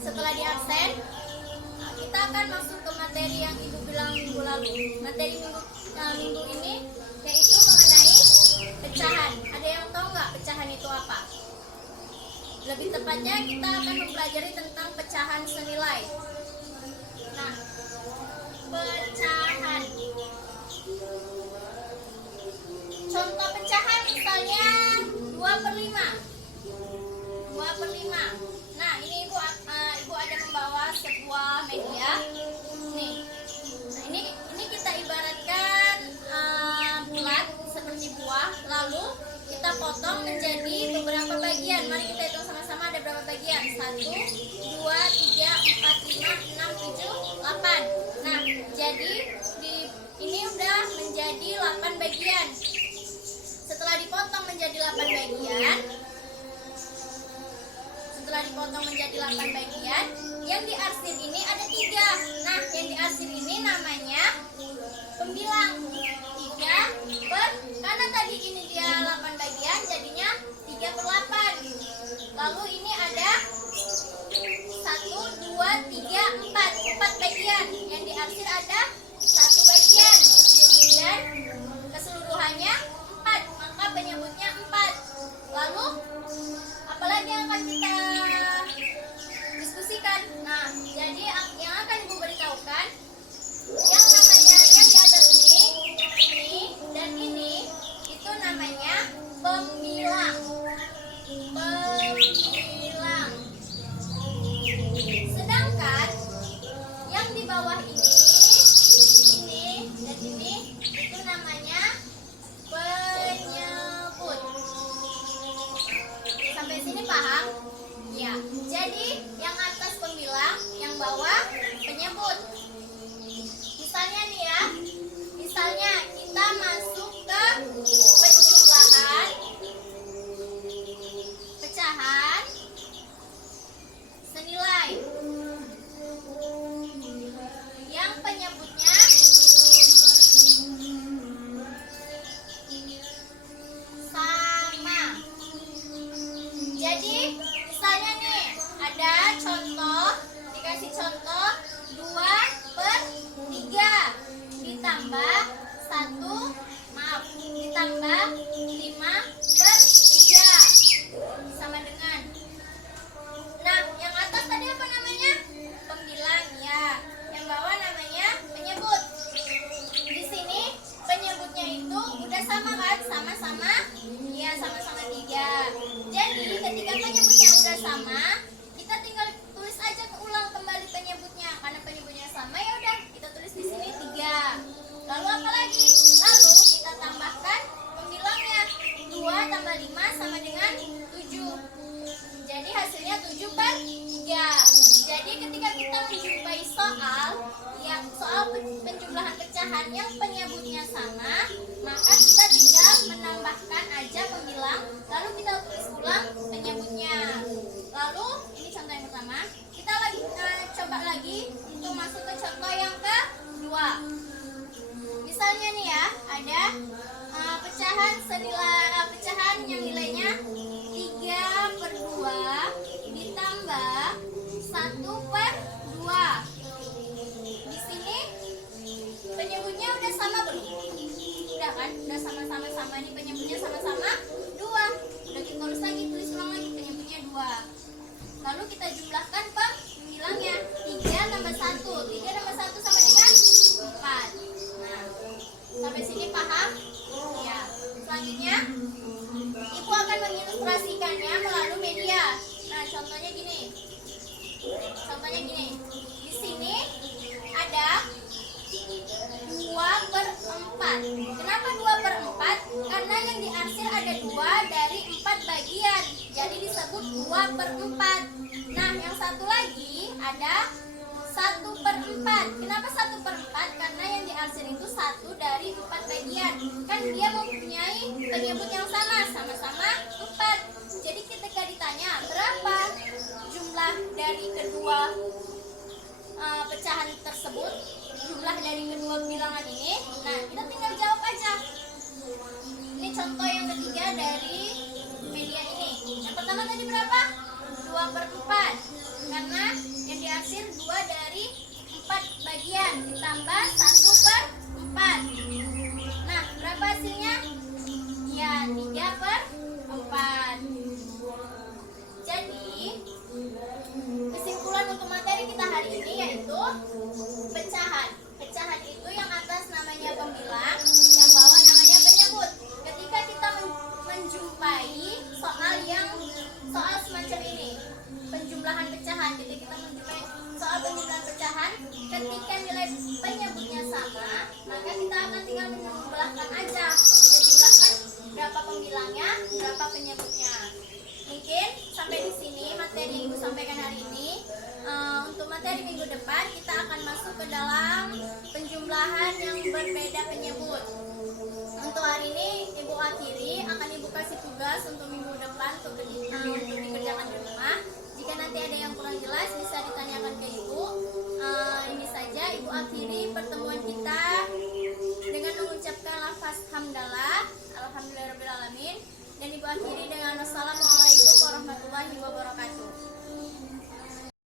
setelah di absen, kita akan masuk ke materi yang Ibu bilang minggu lalu. Materi minggu ini yaitu mengenai pecahan. Ada yang tahu nggak pecahan itu apa? Lebih tepatnya kita akan mempelajari tentang pecahan senilai. Nah, pecahan. Contoh pecahan misalnya 2/5. 2/5. Nah, ini Ibu ada membawa sebuah media. Nih. Nah, ini kita ibaratkan bulat seperti buah, lalu kita potong menjadi beberapa bagian. Mari kita hitung sama-sama ada berapa bagian? 1, 2, 3, 4, 5, 6, 7, 8. Nah, jadi ini udah menjadi 8 bagian. Setelah dipotong menjadi 8 bagian, yang diarsir ini ada 3. Nah, yang diarsir ini namanya pembilang. Karena tadi ini dia 8 bagian, jadinya 3/8. Lalu ini ada 1, 2, 3, 4 bagian. Yang diarsir ada 1 bagian. Dan keseluruhannya 4, maka penyebutnya 4. Lalu apalagi yang akan kita diskusikan? Nah, jadi yang akan Ibu beritahukan, yang namanya yang di atas ini dan ini itu namanya pembilang. Sedangkan yang di bawah ini dan ini itu namanya penyebut. Sampai sini paham? Ya. Jadi yang atas pembilang, yang bawah penyebut. Misalnya nih ya. Misalnya kita masuk ke penjumlahan pecahan senilai. Yang penyebutnya sama. Jadi misalnya nih ada contoh, dikasih contoh 2/3 ditambah 5/3 sama dengan. Nah, yang atas tadi apa namanya? Pembilang ya. Yang bawah namanya penyebut. Di sini penyebutnya itu udah sama kan? Sama-sama 3. Jadi ketika penyebutnya udah sama, kita tinggal tulis aja ulang kembali penyebutnya. Karena penyebutnya sama, ya udah kita tulis di sini 3. Lalu apa lagi? Lalu kita tambahkan pembilangnya. 2 tambah 5 sama dengan 7. Jadi hasilnya 7/3. Jadi ketika kita menjumpai soal penjumlahan pecahan yang penyebutnya sama, maka kita tinggal menambahkan aja pembilang, lalu kita tulis ulang penyebutnya. Lalu ini contoh yang pertama. Kita coba lagi untuk masuk ke contoh yang kedua. Misalnya nih ya, ada pecahan yang nilainya 3/2 ditambah 1/2. Di sini penyebutnya udah sama belum? Udah kan? Udah sama-sama nih penyebutnya sama-sama 2. Udah kita tulis lagi, tulis ulang lagi penyebutnya 2. Lalu kita jumlahkan pembilangnya. 3 tambah 1. 3 tambah 1 sama dengan 4. Nah, sampai sini paham? Ya. Selanjutnya, Ibu akan mengilustrasikannya melalui media. Nah, contohnya gini. Di sini ada 2/4. Kenapa 2/4? Karena yang diarsir ada 2 dari 4 bagian. Jadi disebut 2/4. Nah, yang satu lagi ada 1/4. Kenapa 1/4? Karena yang diarsir itu 1 dari 4 bagian. Kan dia mempunyai penyebut yang sama-sama 4. Jadi ketika ditanya berapa jumlah dari kedua pecahan tersebut, jumlah dari kedua bilangan ini, nah kita tinggal jawab aja. Ini contoh yang ketiga dari media ini. Yang pertama tadi berapa? 2/4. karena yang diarsir 2 dari 4 bagian ditambah 1/4. Nah, berapa hasilnya? Ya, 3/4. Jadi kesimpulan untuk materi kita hari ini yaitu pecahan. Pecahan itu yang atas namanya pembilang, yang bawah namanya penyebut. Ketika kita menjumpai soal semacam ini, penjumlahan pecahan, ketika kita menjumpai soal penjumlahan pecahan, ketika nilai penyebutnya sama, maka kita akan tinggal menjumlahkan aja. Kita jumlahkan berapa pembilangnya, berapa penyebutnya. Mungkin sampai di sini materi yang Ibu sampaikan hari ini. Untuk materi minggu depan kita akan masuk ke dalam penjumlahan yang berbeda penyebut. Untuk hari ini Ibu akhiri, akan Ibu kasih tugas untuk minggu depan untuk dikerjakan di rumah. Jika nanti ada yang kurang jelas bisa ditanyakan ke Ibu. Ini saja Ibu akhiri pertemuan kita dengan mengucapkan lafaz hamdalah, alhamdulillahirabbil alamin, dan Ibu akhiri dengan wassalamualaikum warahmatullahi wabarakatuh.